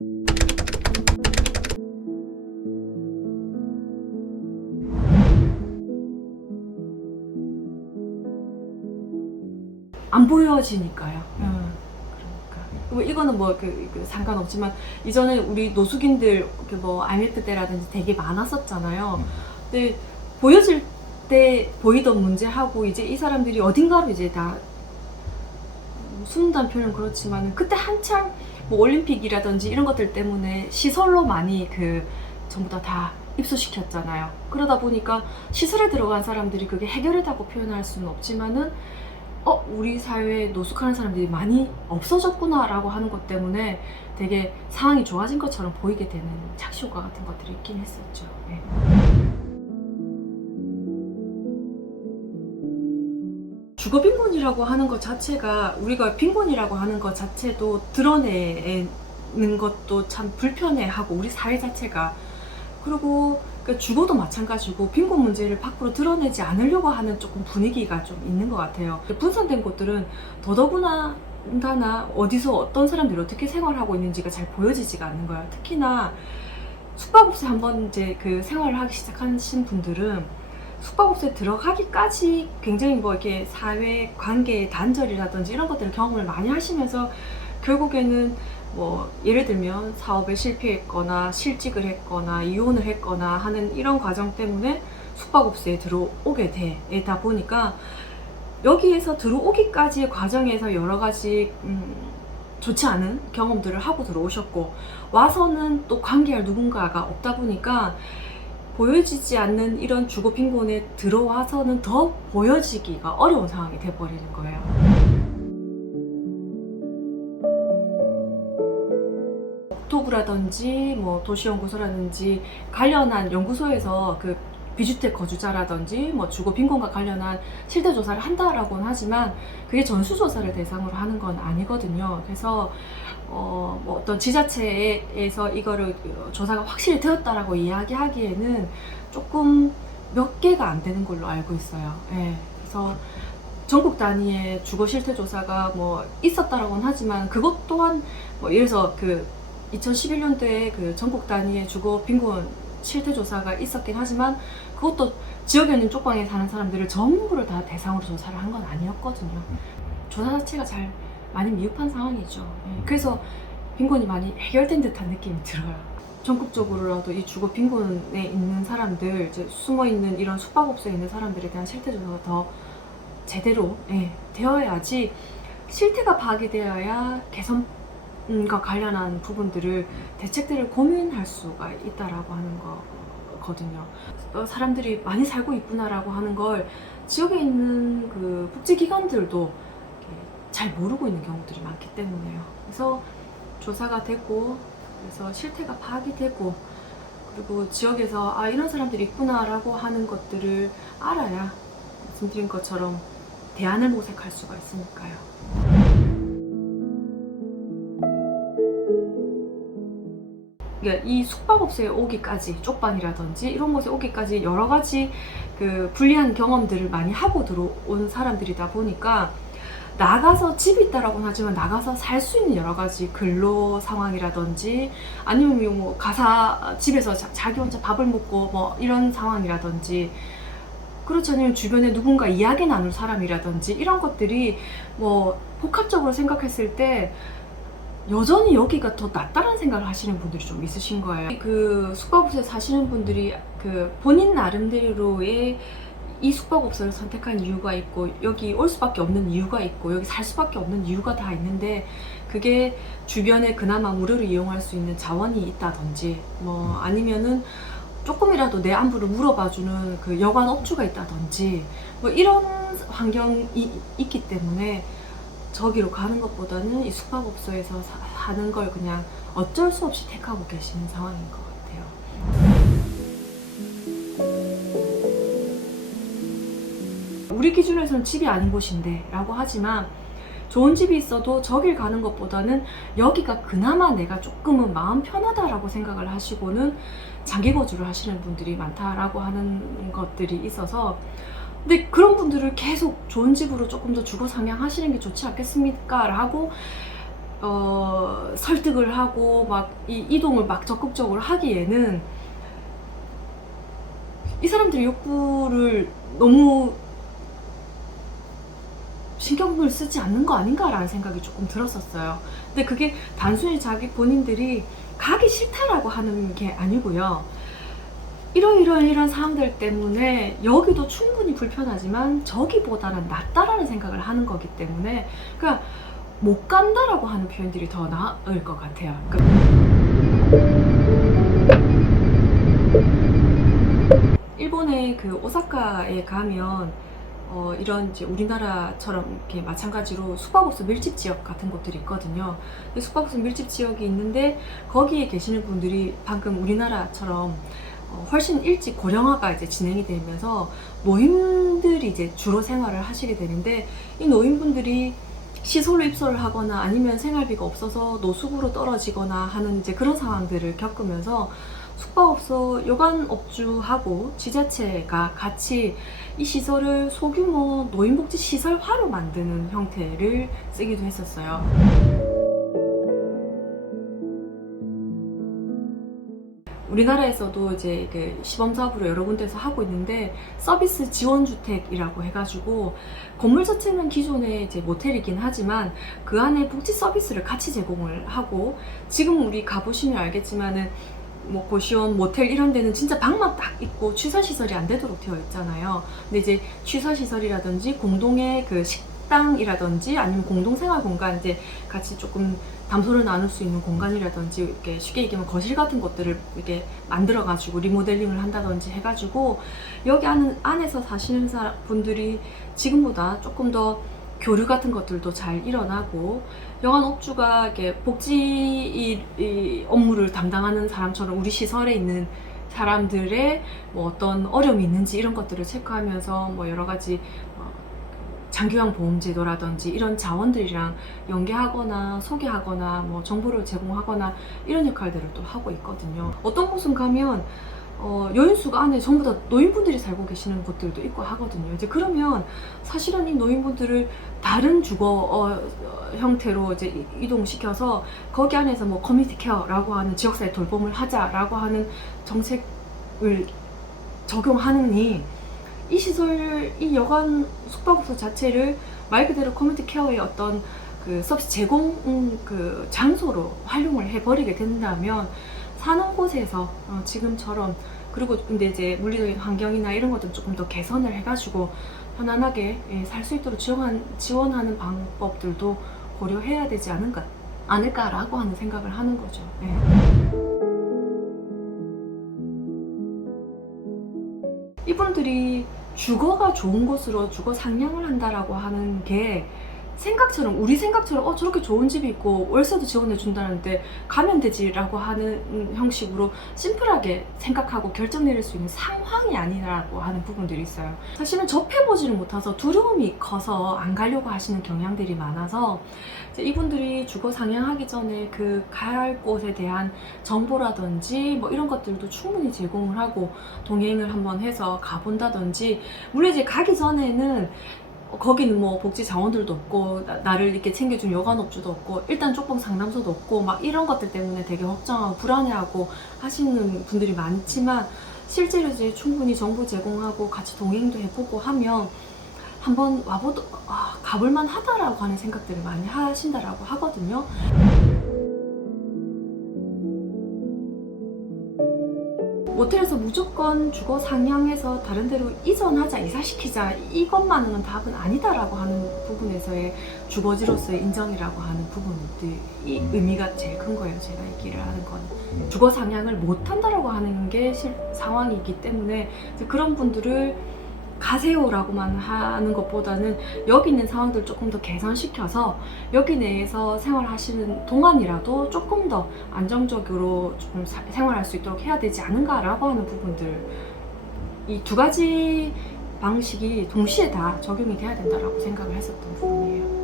안 보여지니까요. 그러니까 뭐 이거는 뭐 상관없지만 이전에 우리 노숙인들 뭐 IMF 때라든지 되게 많았었잖아요. 근데 보여질 때 보이던 문제하고 이제 이 사람들이 어딘가로 이제 다 숨는다는 표현은 그렇지만 그때 한창 뭐 올림픽이라든지 이런 것들 때문에 시설로 많이 전부 다 입소시켰잖아요. 그러다 보니까 시설에 들어간 사람들이 그게 해결했다고 표현할 수는 없지만은 우리 사회에 노숙하는 사람들이 많이 없어졌구나 라고 하는 것 때문에 되게 상황이 좋아진 것처럼 보이게 되는 착시효과 같은 것들이 있긴 했었죠. 네. 주거 빈곤이라고 하는 것 자체가, 우리가 빈곤이라고 하는 것 자체도 드러내는 것도 참 불편해하고, 우리 사회 자체가. 그리고 주거도 마찬가지고 빈곤 문제를 밖으로 드러내지 않으려고 하는 조금 분위기가 좀 있는 것 같아요. 분산된 곳들은 더더구나 어디서 어떤 사람들이 어떻게 생활하고 있는지가 잘 보여지지가 않는 거예요. 특히나 숙박업소에 한번 이제 생활을 하기 시작하신 분들은 숙박업소에 들어가기까지 굉장히 뭐 이렇게 사회 관계의 단절이라든지 이런 것들을 경험을 많이 하시면서 결국에는 뭐 예를 들면 사업에 실패했거나 실직을 했거나 이혼을 했거나 하는 이런 과정 때문에 숙박업소에 들어오게 되다 보니까 여기에서 들어오기까지의 과정에서 여러 가지 좋지 않은 경험들을 하고 들어오셨고, 와서는 또 관계할 누군가가 없다 보니까 보여지지 않는 이런 주거 빈곤에 들어와서는 더 보여지기가 어려운 상황이 돼버리는 거예요. 국토부라든지 뭐 도시연구소라든지 관련한 연구소에서 비주택 거주자라든지 뭐 주거 빈곤과 관련한 실태 조사를 한다라고는 하지만 그게 전수조사를 대상으로 하는 건 아니거든요. 그래서 뭐 어떤 지자체에서 이거를 조사가 확실히 되었다라고 이야기하기에는 조금 몇 개가 안 되는 걸로 알고 있어요. 예. 그래서 전국 단위의 주거 실태 조사가 뭐 있었다라고는 하지만 그것 또한 뭐 예를 들어서 2011년도에 전국 단위의 주거 빈곤 실태 조사가 있었긴 하지만 그것도 지역에 있는 쪽방에 사는 사람들을 전부를 다 대상으로 조사를 한 건 아니었거든요. 조사 자체가 잘 많이 미흡한 상황이죠. 그래서 빈곤이 많이 해결된 듯한 느낌이 들어요. 전국적으로라도 이 주거 빈곤에 있는 사람들, 이제 숨어 있는 이런 숙박업소에 있는 사람들에 대한 실태 조사가 더 제대로 되어야지, 실태가 파악이 되어야 개선과 관련한 부분들을 대책들을 고민할 수가 있다라고 하는 거거든요. 사람들이 많이 살고 있구나라고 하는 걸 지역에 있는 복지기관들도 잘 모르고 있는 경우들이 많기 때문에요. 그래서 조사가 되고, 그래서 실태가 파악이 되고, 그리고 지역에서 이런 사람들이 있구나라고 하는 것들을 알아야 말씀드린 것처럼 대안을 모색할 수가 있으니까요. 그러니까 이 숙박업소에 오기까지, 쪽방이라든지 이런 곳에 오기까지 여러 가지 불리한 경험들을 많이 하고 들어온 사람들이다 보니까 나가서 집이 있다라고는 하지만 나가서 살 수 있는 여러 가지 근로 상황이라든지 아니면 뭐 가사 집에서 자기 혼자 밥을 먹고 뭐 이런 상황이라든지, 그렇지 않으면 주변에 누군가 이야기 나눌 사람이라든지 이런 것들이 뭐 복합적으로 생각했을 때 여전히 여기가 더 낫다라는 생각을 하시는 분들이 좀 있으신 거예요. 숙박업소에 사시는 분들이 본인 나름대로의 이 숙박업소를 선택한 이유가 있고, 여기 올 수밖에 없는 이유가 있고, 여기 살 수밖에 없는 이유가 다 있는데, 그게 주변에 그나마 무료로 이용할 수 있는 자원이 있다든지, 뭐 아니면은 조금이라도 내 안부를 물어봐주는 여관 업주가 있다든지, 뭐 이런 환경이 있기 때문에 저기로 가는 것보다는 이 숙박업소에서 사는 걸 그냥 어쩔 수 없이 택하고 계시는 상황인 것 같아요. 우리 기준에서는 집이 아닌 곳인데 라고 하지만, 좋은 집이 있어도 저길 가는 것보다는 여기가 그나마 내가 조금은 마음 편하다라고 생각을 하시고는 장기 거주를 하시는 분들이 많다라고 하는 것들이 있어서, 근데 그런 분들을 계속 좋은 집으로 조금 더 주거 상향하시는 게 좋지 않겠습니까? 라고 설득을 하고 막 이 이동을 막 적극적으로 하기에는 이 사람들의 욕구를 너무 신경을 쓰지 않는 거 아닌가라는 생각이 조금 들었었어요. 근데 그게 단순히 자기 본인들이 가기 싫다라고 하는 게 아니고요. 이런 상황들 때문에 여기도 충분히 불편하지만 저기보다는 낫다라는 생각을 하는 거기 때문에, 그러니까 못 간다라고 하는 표현들이 더 나을 것 같아요. 일본의 그 오사카에 가면 이런 이제 우리나라처럼 이렇게 마찬가지로 숙박업소 밀집 지역 같은 곳들이 있거든요. 근데 숙박업소 밀집 지역이 있는데 거기에 계시는 분들이 방금 우리나라처럼 훨씬 일찍 고령화가 이제 진행이 되면서 노인들이 이제 주로 생활을 하시게 되는데, 이 노인분들이 시설로 입소를 하거나 아니면 생활비가 없어서 노숙으로 떨어지거나 하는 이제 그런 상황들을 겪으면서 숙박업소 여관업주하고 지자체가 같이 이 시설을 소규모 노인복지 시설화로 만드는 형태를 쓰기도 했었어요. 우리나라에서도 이제 그 시범사업으로 여러 군데서 하고 있는데, 서비스 지원주택이라고 해가지고 건물 자체는 기존의 이제 모텔이긴 하지만 그 안에 복지 서비스를 같이 제공을 하고, 지금 우리 가보시면 알겠지만은 뭐 고시원, 모텔 이런 데는 진짜 방만 딱 있고 취사시설이 안 되도록 되어 있잖아요. 근데 이제 취사시설이라든지 공동의 그 식당이라든지 아니면 공동생활 공간, 이제 같이 조금 담소를 나눌 수 있는 공간이라든지, 이렇게 쉽게 얘기하면 거실 같은 것들을 이렇게 만들어 가지고 리모델링을 한다든지 해가지고 여기 안에서 사시는 분들이 지금보다 조금 더 교류 같은 것들도 잘 일어나고, 여관업주가 이렇게 복지 이 업무를 담당하는 사람처럼 우리 시설에 있는 사람들의 뭐 어떤 어려움이 있는지 이런 것들을 체크하면서 뭐 여러 가지 장기요양 보험제도라든지 이런 자원들이랑 연계하거나 소개하거나 뭐 정보를 제공하거나 이런 역할들을 또 하고 있거든요. 어떤 곳은 가면 여인수가 안에 전부 다 노인분들이 살고 계시는 곳들도 있고 하거든요. 이제 그러면 사실은 이 노인분들을 다른 주거 형태로 이제 이동시켜서 거기 안에서 뭐 커뮤니티 케어라고 하는 지역사회 돌봄을 하자라고 하는 정책을 적용하느니, 이 시설, 이 여관 숙박업소 자체를 말 그대로 커뮤니티 케어의 어떤 그 서비스 제공 그 장소로 활용을 해버리게 된다면 사는 곳에서 지금처럼, 그리고 근데 이제 물리적인 환경이나 이런 것도 조금 더 개선을 해가지고 편안하게 살 수 있도록 지원하는 방법들도 고려해야 되지 않을까라고 하는 생각을 하는 거죠. 네. 이분들이 주거가 좋은 곳으로 주거 상향을 한다라고 하는 게 생각처럼, 우리 생각처럼 저렇게 좋은 집이 있고 월세도 지원해 준다는데 가면 되지라고 하는 형식으로 심플하게 생각하고 결정 내릴 수 있는 상황이 아니라고 하는 부분들이 있어요. 사실은 접해보지를 못해서 두려움이 커서 안 가려고 하시는 경향들이 많아서, 이분들이 주거 상향하기 전에 그 갈 곳에 대한 정보라든지 뭐 이런 것들도 충분히 제공을 하고 동행을 한번 해서 가본다든지, 물론 이제 가기 전에는 거기는 뭐 복지 자원들도 없고 나를 이렇게 챙겨준 여관업주도 없고 일단 쪽방 상담소도 없고 막 이런 것들 때문에 되게 걱정하고 불안해하고 하시는 분들이 많지만, 실제로 이제 충분히 정보 제공하고 같이 동행도 해보고 하면 한번 가볼만 하다라고 하는 생각들을 많이 하신다라고 하거든요. 모텔에서 무조건 주거 상향해서 다른 데로 이전하자, 이사시키자, 이것만은 답은 아니다라고 하는 부분에서의 주거지로서의 인정이라고 하는 부분들이 의미가 제일 큰 거예요. 제가 얘기를 하는 건 주거 상향을 못한다라고 하는 게 상황이기 때문에, 그런 분들을 가세요라고만 하는 것보다는 여기 있는 상황들 조금 더 개선시켜서 여기 내에서 생활하시는 동안이라도 조금 더 안정적으로 조금 생활할 수 있도록 해야 되지 않은가라고 하는 부분들, 이 두 가지 방식이 동시에 다 적용이 돼야 된다라고 생각을 했었던 부분이에요.